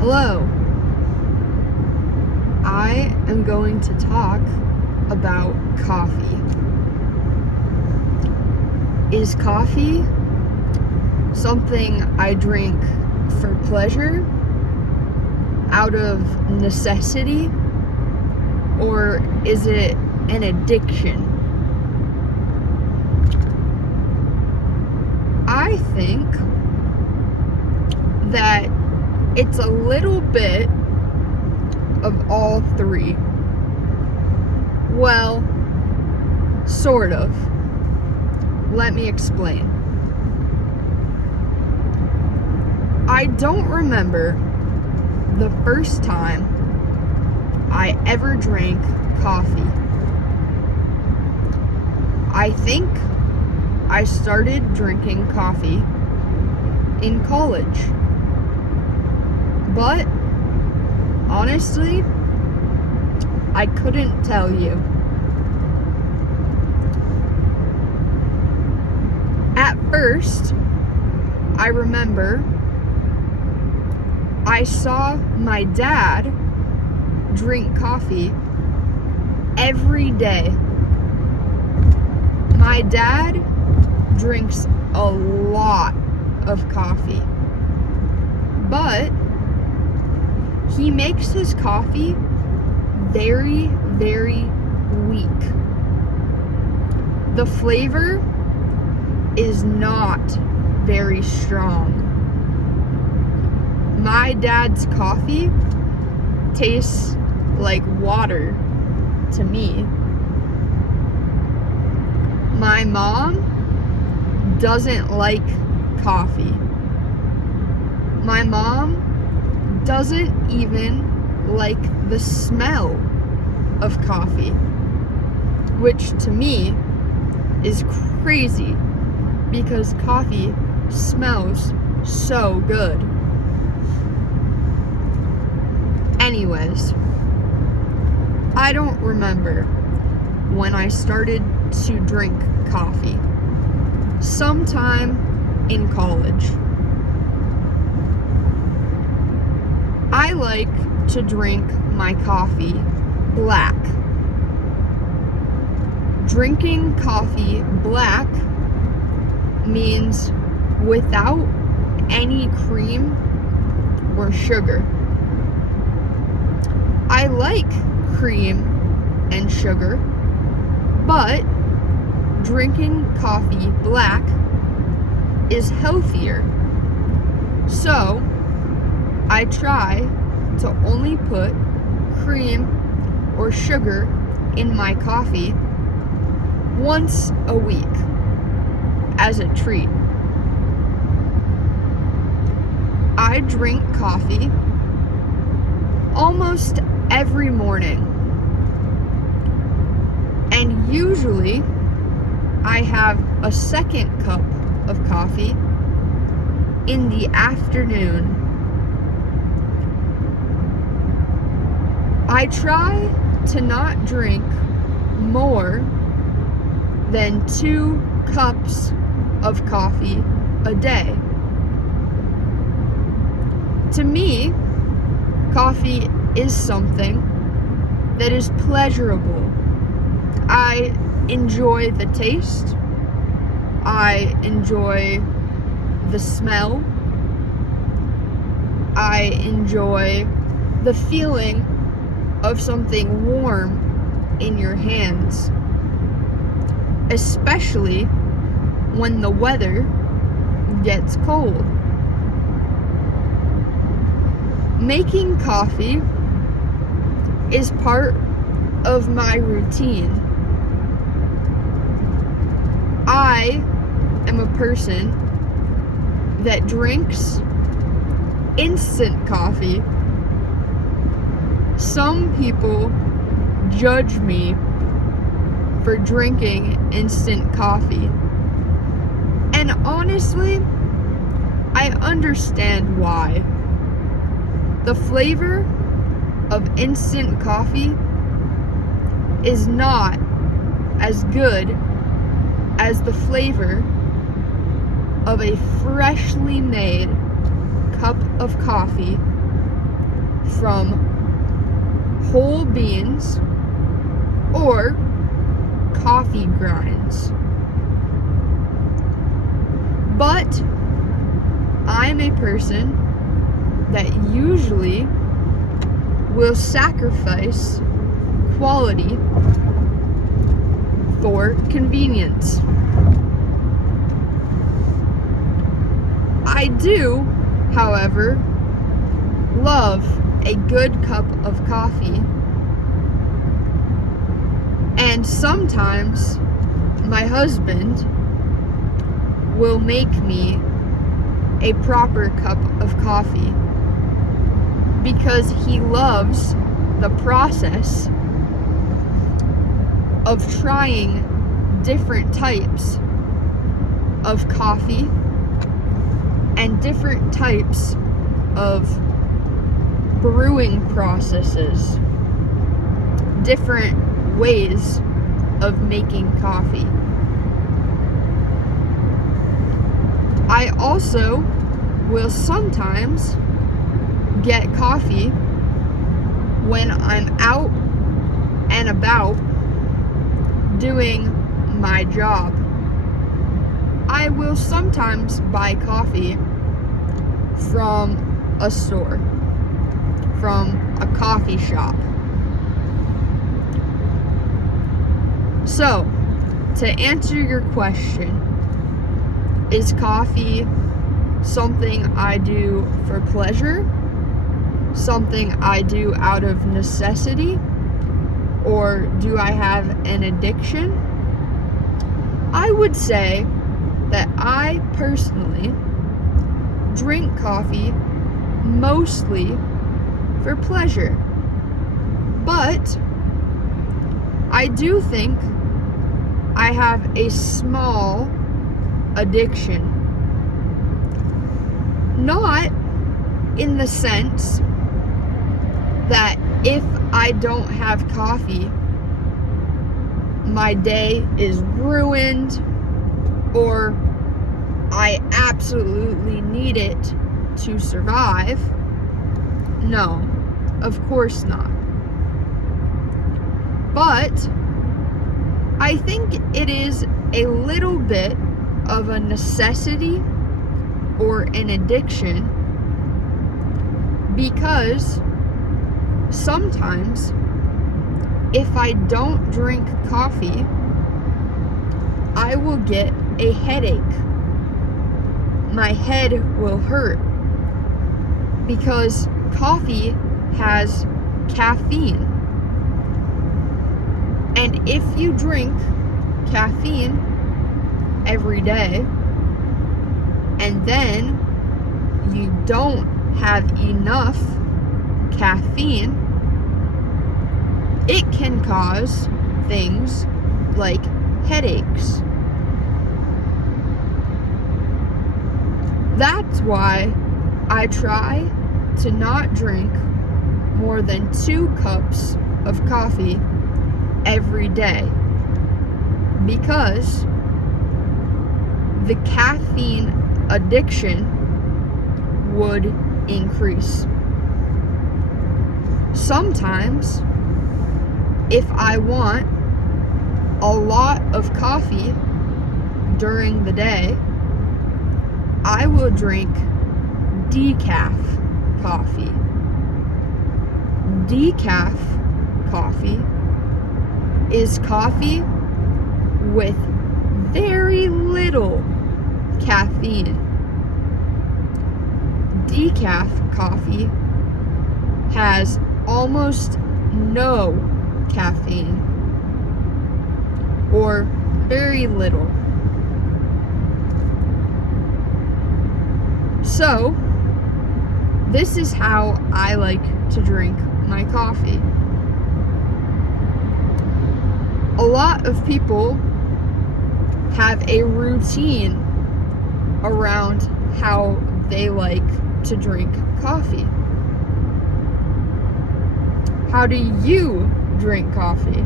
Hello. I am going to talk about coffee. Is coffee something I drink for pleasure, out of necessity, or is it an addiction? I think that it's a little bit of all three. Well, sort of. Let me explain. I don't remember the first time I ever drank coffee. I think I started drinking coffee in college. But honestly, I couldn't tell you. At first, I remember I saw my dad drink coffee every day. My dad drinks a lot of coffee, but he makes his coffee very, very weak. The flavor is not very strong. My dad's coffee tastes like water to me. My mom doesn't like coffee. My mom doesn't even like the smell of coffee, which to me is crazy because coffee smells so good. Anyways, I don't remember when I started to drink coffee. Sometime in college. I like to drink my coffee black. Drinking coffee black means without any cream or sugar. I like cream and sugar, but drinking coffee black is healthier. So, I try to only put cream or sugar in my coffee once a week as a treat. I drink coffee almost every morning, and usually I have a second cup of coffee in the afternoon. I try to not drink more than 2 cups of coffee a day. To me, coffee is something that is pleasurable. I enjoy the taste. I enjoy the smell. I enjoy the feeling of something warm in your hands, especially when the weather gets cold. Making coffee is part of my routine. I am a person that drinks instant coffee. Some people judge me for drinking instant coffee. And honestly, I understand why. The flavor of instant coffee is not as good as the flavor of a freshly made cup of coffee from whole beans or coffee grinds. But I'm a person that usually will sacrifice quality for convenience. I do, however, love a good cup of coffee, and sometimes my husband will make me a proper cup of coffee because he loves the process of trying different types of coffee and different types of brewing processes, different ways of making coffee. I also will sometimes get coffee when I'm out and about doing my job. I will sometimes buy coffee from a store, from a coffee shop. So, to answer your question, is coffee something I do for pleasure? Something I do out of necessity? Or do I have an addiction? I would say that I personally drink coffee mostly for pleasure. But I do think I have a small addiction. Not in the sense that if I don't have coffee, my day is ruined or I absolutely need it to survive. No, of course not. But I think it is a little bit of a necessity or an addiction because sometimes if I don't drink coffee, I will get a headache. My head will hurt because coffee has caffeine. And if you drink caffeine every day and then you don't have enough caffeine, it can cause things like headaches. That's why I try to not drink more than 2 cups of coffee every day because the caffeine addiction would increase. Sometimes, if I want a lot of coffee during the day, I will drink decaf coffee. Decaf coffee is coffee with very little caffeine. Decaf coffee has almost no caffeine, or very little. So, this is how I like to drink my coffee. A lot of people have a routine around how they like to drink coffee. How do you drink coffee?